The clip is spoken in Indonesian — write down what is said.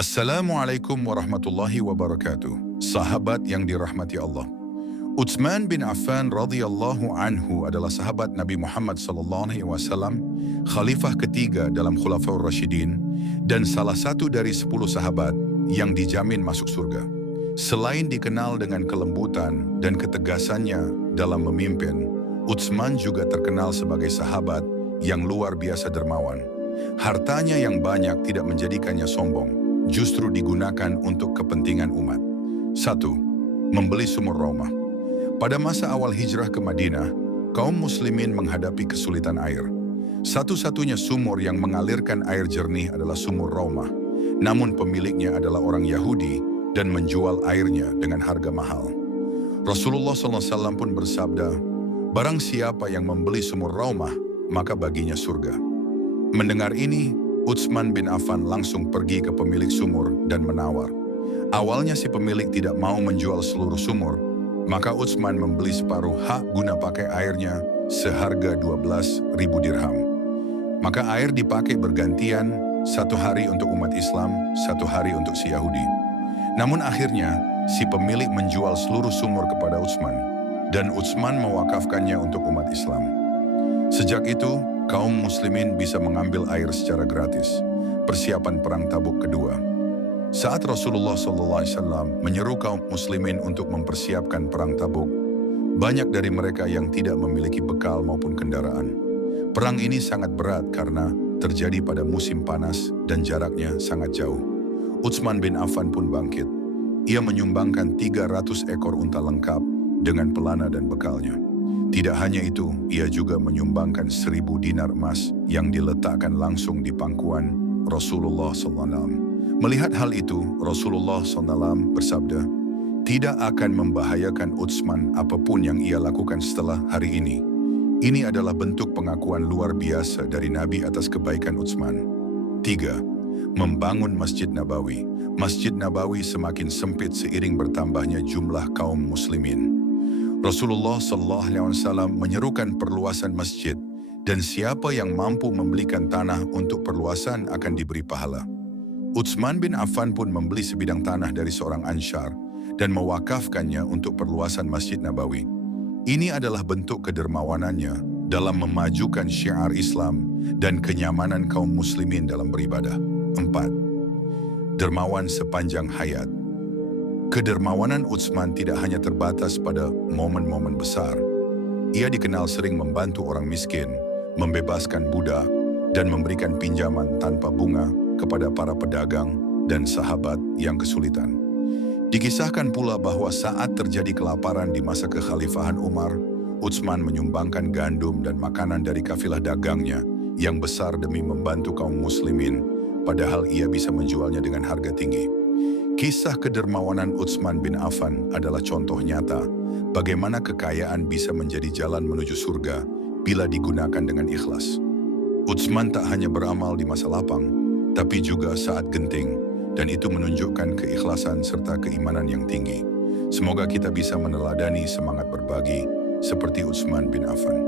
Assalamualaikum warahmatullahi wabarakatuh. Sahabat yang dirahmati Allah. Utsman bin Affan radhiyallahu anhu adalah sahabat Nabi Muhammad sallallahu alaihi wasallam, khalifah ketiga dalam Khulafaur Rasyidin dan salah satu dari 10 sahabat yang dijamin masuk surga. Selain dikenal dengan kelembutan dan ketegasannya dalam memimpin, Utsman juga terkenal sebagai sahabat yang luar biasa dermawan. Hartanya yang banyak tidak menjadikannya sombong, justru digunakan untuk kepentingan umat. 1. Membeli sumur Raumah. Pada masa awal hijrah ke Madinah, kaum muslimin menghadapi kesulitan air. Satu-satunya sumur yang mengalirkan air jernih adalah sumur Raumah. Namun pemiliknya adalah orang Yahudi dan menjual airnya dengan harga mahal. Rasulullah SAW pun bersabda, "Barang siapa yang membeli sumur Raumah, maka baginya surga." Mendengar ini, Utsman bin Affan langsung pergi ke pemilik sumur dan menawar. Awalnya si pemilik tidak mau menjual seluruh sumur, maka Utsman membeli separuh hak guna pakai airnya seharga 12.000 dirham. Maka air dipakai bergantian, 1 hari untuk umat Islam, 1 hari untuk si Yahudi. Namun akhirnya, si pemilik menjual seluruh sumur kepada Utsman, dan Utsman mewakafkannya untuk umat Islam. Sejak itu, kaum muslimin bisa mengambil air secara gratis. Persiapan perang Tabuk kedua. Saat Rasulullah SAW menyeru kaum muslimin untuk mempersiapkan perang Tabuk, banyak dari mereka yang tidak memiliki bekal maupun kendaraan. Perang ini sangat berat karena terjadi pada musim panas dan jaraknya sangat jauh. Utsman bin Affan pun bangkit. Ia menyumbangkan 300 ekor unta lengkap dengan pelana dan bekalnya. Tidak hanya itu, ia juga menyumbangkan 1.000 dinar emas yang diletakkan langsung di pangkuan Rasulullah SAW. Melihat hal itu, Rasulullah SAW bersabda, "Tidak akan membahayakan Utsman apapun yang ia lakukan setelah hari ini." Ini adalah bentuk pengakuan luar biasa dari Nabi atas kebaikan Utsman. 3. Membangun Masjid Nabawi. Masjid Nabawi semakin sempit seiring bertambahnya jumlah kaum muslimin. Rasulullah SAW menyerukan perluasan masjid, dan siapa yang mampu membelikan tanah untuk perluasan akan diberi pahala. Utsman bin Affan pun membeli sebidang tanah dari seorang Ansyar dan mewakafkannya untuk perluasan Masjid Nabawi. Ini adalah bentuk kedermawanannya dalam memajukan syiar Islam dan kenyamanan kaum muslimin dalam beribadah. 4. Dermawan sepanjang hayat. Kedermawanan Utsman tidak hanya terbatas pada momen-momen besar. Ia dikenal sering membantu orang miskin, membebaskan budak, dan memberikan pinjaman tanpa bunga kepada para pedagang dan sahabat yang kesulitan. Dikisahkan pula bahwa saat terjadi kelaparan di masa kekhalifahan Umar, Utsman menyumbangkan gandum dan makanan dari kafilah dagangnya yang besar demi membantu kaum muslimin, padahal ia bisa menjualnya dengan harga tinggi. Kisah kedermawanan Utsman bin Affan adalah contoh nyata bagaimana kekayaan bisa menjadi jalan menuju surga bila digunakan dengan ikhlas. Utsman tak hanya beramal di masa lapang, tapi juga saat genting, dan itu menunjukkan keikhlasan serta keimanan yang tinggi. Semoga kita bisa meneladani semangat berbagi seperti Utsman bin Affan.